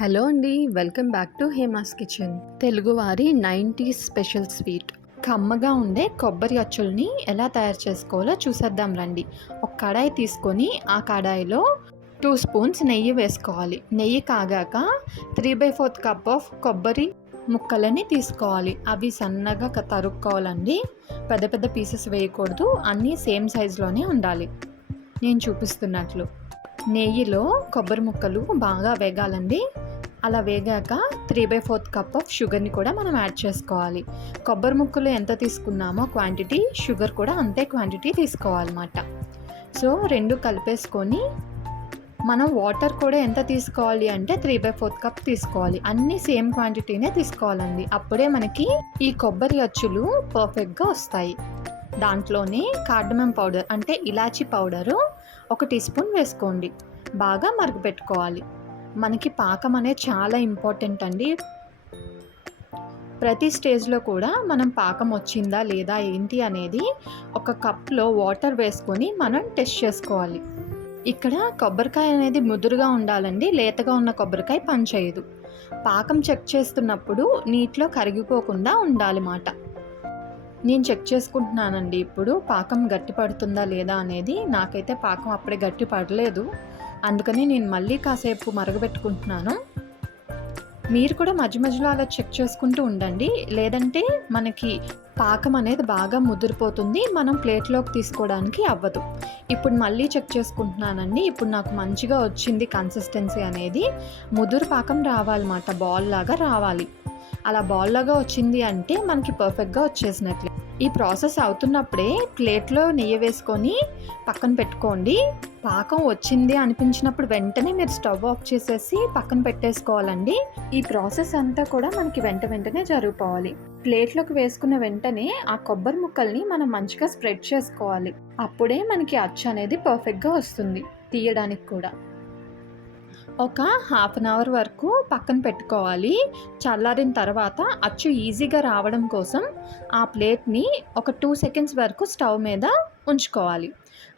Hello అండి, welcome back to Hema's kitchen. తెలుగువారి 90s special sweet కమ్మగా ఉండే కొబ్బరి అచ్చుల్ని ఎలా తయారు చేసుకోవాలో చూసేద్దాం రండి. ఒక కడాయి తీసుకొని ఆ కడాయిలో 2 స్పూన్స్ నెయ్యి వేసుకోవాలి. నెయ్యి కాగాక 3/4 కప్ ఆఫ్ కొబ్బరి ముక్కలని తీసుకోవాలి. అవి సన్నగా తరుక్కోవాలండి. పెద్ద పెద్ద పీసెస్ వేయకూడదు, అన్నీ సేమ్ సైజులోనే ఉండాలి. నేను చూపిస్తున్నట్లు నెయ్యిలో కొబ్బరి ముక్కలు బాగా వేగాలండి. అలా వేగాక 3/4 కప్ ఆఫ్ షుగర్ని కూడా మనం యాడ్ చేసుకోవాలి. కొబ్బరి ముక్కలు ఎంత తీసుకున్నామో క్వాంటిటీ, షుగర్ కూడా అంతే క్వాంటిటీ తీసుకోవాలన్నమాట. సో రెండు కలిపేసుకొని మనం వాటర్ కూడా ఎంత తీసుకోవాలి అంటే 3/4 కప్ తీసుకోవాలి. అన్నీ సేమ్ క్వాంటిటీనే తీసుకోవాలండి. అప్పుడే మనకి ఈ కొబ్బరి అచ్చులు పర్ఫెక్ట్గా వస్తాయి. దాంట్లోనే కార్డమమ్ పౌడర్ అంటే ఇలాచీ పౌడరు 1 టీ స్పూన్ వేసుకోండి. బాగా మరుగుపెట్టుకోవాలి. మనకి పాకం అనేది చాలా ఇంపార్టెంట్ అండి. ప్రతి స్టేజ్లో కూడా మనం పాకం వచ్చిందా లేదా ఏంటి అనేది ఒక కప్లో వాటర్ వేసుకొని మనం టెస్ట్ చేసుకోవాలి. ఇక్కడ కొబ్బరికాయ అనేది ముదురుగా ఉండాలండి. లేతగా ఉన్న కొబ్బరికాయ పనిచేయదు. పాకం చెక్ చేస్తున్నప్పుడు నీటిలో కరిగిపోకుండా ఉండాలి మాట. నేను చెక్ చేసుకుంటున్నానండి ఇప్పుడు పాకం గట్టి పడుతుందా లేదా అనేది. నాకైతే పాకం అప్పుడే గట్టి పడలేదు, అందుకని నేను మళ్ళీ కాసేపు మరగబెట్టుకుంటున్నాను. మీరు కూడా మధ్య మధ్యలో అలా చెక్ చేసుకుంటూ ఉండండి, లేదంటే మనకి పాకం అనేది బాగా ముదిరిపోతుంది, మనం ప్లేట్లోకి తీసుకోవడానికి అవ్వదు. ఇప్పుడు మళ్ళీ చెక్ చేసుకుంటున్నానండి. ఇప్పుడు నాకు మంచిగా వచ్చింది కన్సిస్టెన్సీ అనేది. ముదురు పాకం రావాలన్నమాట, బాల్ లాగా రావాలి. అలా బాల్ లాగా వచ్చింది అంటే మనకి పర్ఫెక్ట్గా వచ్చేసినట్లే. ఈ ప్రాసెస్ అవుతున్నప్పుడే ప్లేట్లో నెయ్యి వేసుకొని పక్కన పెట్టుకోండి. పాకం వచ్చింది అనిపించినప్పుడు వెంటనే మీరు స్టవ్ ఆఫ్ చేసేసి పక్కన పెట్టేసుకోవాలండి. ఈ ప్రాసెస్ అంతా కూడా మనకి వెంటనే జరిగిపోవాలి. ప్లేట్లోకి వేసుకున్న వెంటనే ఆ కొబ్బరి ముక్కల్ని మనం మంచిగా స్ప్రెడ్ చేసుకోవాలి. అప్పుడే మనకి అచ్చు అనేది పర్ఫెక్ట్గా వస్తుంది తీయడానికి కూడా. ఒక హాఫ్ అన్ అవర్ వరకు పక్కన పెట్టుకోవాలి. చల్లారిన తర్వాత అచ్చు ఈజీగా రావడం కోసం ఆ ప్లేట్ని ఒక 2 సెకండ్స్ వరకు స్టవ్ మీద ఉంచుకోవాలి.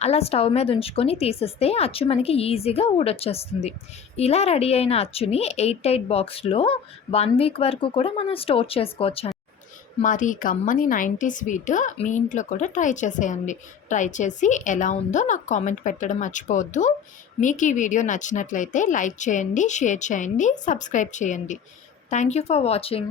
అలా స్టవ్ మీద ఉంచుకొని తీసేస్తే అచ్చు మనకి ఈజీగా ఊడొచ్చేస్తుంది. ఇలా రెడీ అయిన అచ్చుని ఎయిర్ టైట్ బాక్స్లో 1 వీక్ వరకు కూడా మనం స్టోర్ చేసుకోవచ్చు. మరి కమ్మని 90 స్వీట్ మీ ఇంట్లో కూడా ట్రై చేసేయండి. ట్రై చేసి ఎలా ఉందో నాకు కామెంట్ పెట్టడం మర్చిపోవద్దు. మీకు ఈ వీడియో నచ్చినట్లయితే లైక్ చేయండి, షేర్ చేయండి, సబ్స్క్రైబ్ చేయండి. Thank you for watching.